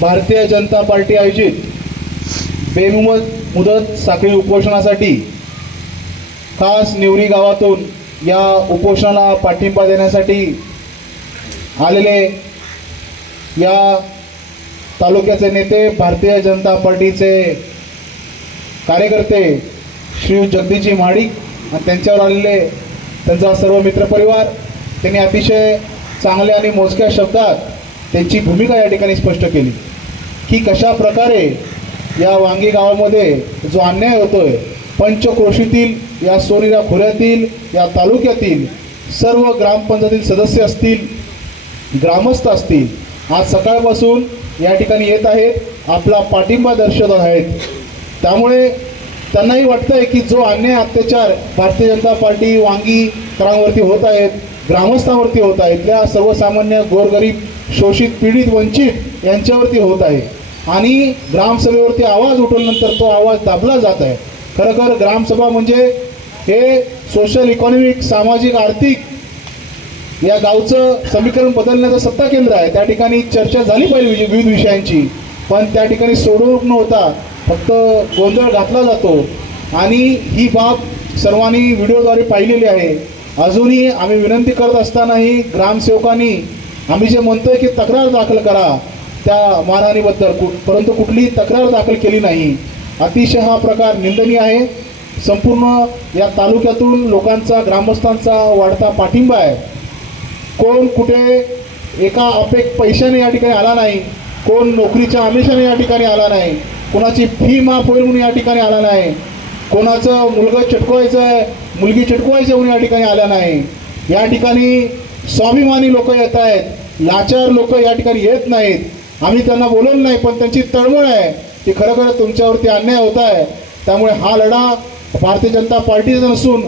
Bharatiya Janata party आयोजित बेमुमत मुदत साखळी उपोषणासाठी खास निवरी गावातून या उपोषणाला पाठिंबा देण्यासाठी आलेले या तालुक्याचे नेते भारतीय जनता पार्टीचे कार्यकर्ते श्री जगदीजी महाडिक आणि त्यांच्यावर आलेले त्यांचा सर्व मित्रपरिवार त्यांनी अतिशय चांगल्या आणि मोजक्या शब्दात त्यांची भूमिका या ठिकाणी स्पष्ट केली. की कशा प्रकारे या वांगी गावामध्ये जो अन्याय होतोय पंचक्रोशीतील या सोनेरा खोऱ्यातील या तालुक्यातील सर्व ग्रामपंचायतील सदस्य असतील ग्रामस्थ असतील आज सकाळपासून या ठिकाणी येत आहेत आपला पाठिंबा दर्शवत आहेत. त्यामुळे त्यांनाही वाटतंय की जो अन्याय अत्याचार भारतीय जनता पार्टी वांगीकरांवरती होत आहेत ग्रामस्थांवरती होत आहेत त्या सर्वसामान्य गोरगरीब शोषित पीडित वंचित यांच्यावरती होत आहे. आणि ग्रामसभेवरती आवाज उठवल्यानंतर तो आवाज दाबला जात आहे. खरं खर ग्रामसभा म्हणजे हे सोशल इकॉनॉमिक सामाजिक आर्थिक या गावचं समीकरण बदलण्याचं सत्ता केंद्र आहे. त्या ठिकाणी चर्चा झाली पाहिजे विविध- विषयांची. पण त्या ठिकाणी सोडवणूक न होता फक्त गोंधळ घातला जातो. आणि ही बाब सर्वांनी व्हिडिओद्वारे पाहिलेली आहे. अजूनही आम्ही विनंती करत असतानाही ग्रामसेवकांनी आम्ही जे म्हणतोय की तक्रार दाखल करा. त्या मानहानीबद्दल कु परंतु कुठलीही तक्रार दाखल केली नाही. अतिशय हा प्रकार निंदनीय आहे. संपूर्ण या तालुक्यातून लोकांचा ग्रामस्थांचा वाढता पाठिंबा आहे. कोण कुठे एका अपेक पैशाने या ठिकाणी आला नाही कोण नोकरीच्या आमिषाने या ठिकाणी आला नाही कोणाची फी माफ होईल म्हणून या ठिकाणी आला नाही कोणाचं मुलगा चिटकवायचं आहे मुलगी चिटकवायचं म्हणून या ठिकाणी आला नाही. या ठिकाणी स्वाभिमानी लोक येत आहेत लाचार लोक या ठिकाणी येत नाहीत. आम्ही त्यांना बोलवलं नाही पण त्यांची तळमळ आहे की खरोखर तुमच्यावरती अन्याय होत आहे. त्यामुळे हा लढा भारतीय जनता पार्टीचा नसून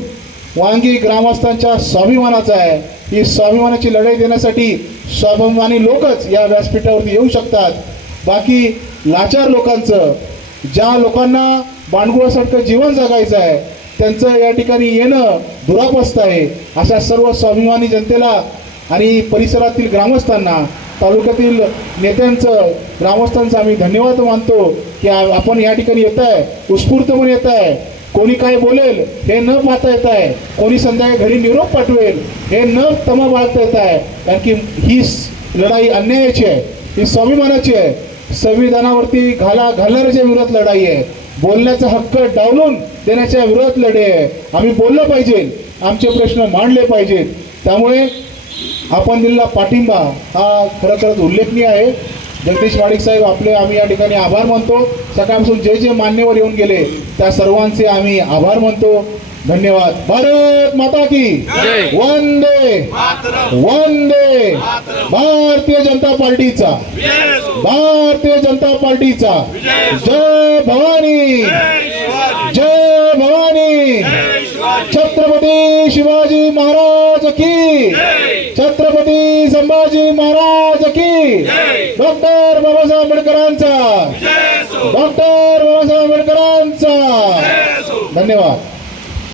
वांगी ग्रामस्थांच्या स्वाभिमानाचा आहे. ही स्वाभिमानाची लढाई देण्यासाठी स्वाभिमानी लोकच या व्यासपीठावरती येऊ शकतात. बाकी लाचार लोकांचं ज्या लोकांना बांडगुळासारखं जीवन जगायचं आहे त्यांचं या ठिकाणी येणं दुरापस्त आहे अशा सर्व स्वाभिमानी जनतेला आणि परिसरातील ग्रामस्थांना तालुक्यातील नेत्यांचं ग्रामस्थांचं आम्ही धन्यवाद मानतो की आपण या ठिकाणी येत आहे उत्स्फूर्तपणे येत आहे. कोणी काय बोलेल हे न पाहता येत आहे. कोणी संध्याकाळी घरी निरोप पाठवेल हे न तमा बाळगता येत आहे. कारण की ही लढाई अन्यायाची आहे ही स्वाभिमानाची आहे. संविधानावरती घाला घालणाऱ्याच्या विरोधात लढाई आहे. बोलण्याचा हक्क डावलून देण्याच्या विरोधात लढाई आहे. आम्ही बोललं पाहिजे आमचे प्रश्न मांडले पाहिजेत. त्यामुळे आपण दिलेला पाठिंबा हा खरंखरच उल्लेखनीय आहे. जगदीश वाडिक साहेब आपले आम्ही या ठिकाणी आभार मानतो. सकाळपासून जे जे मान्यवर येऊन गेले त्या सर्वांचे आम्ही आभार मानतो. धन्यवाद. भारत माता की. वंदे. वंदे. भारतीय जनता पार्टीचा. भारतीय जनता पार्टीचा. जय भवानी. जय भवानी. छत्रपती शिवाजी महाराज की. छत्रपती संभाजी महाराज की. डॉक्टर बाबासाहेब आंबेडकरांचा. डॉक्टर बाबासाहेब आंबेडकरांचा. धन्यवाद.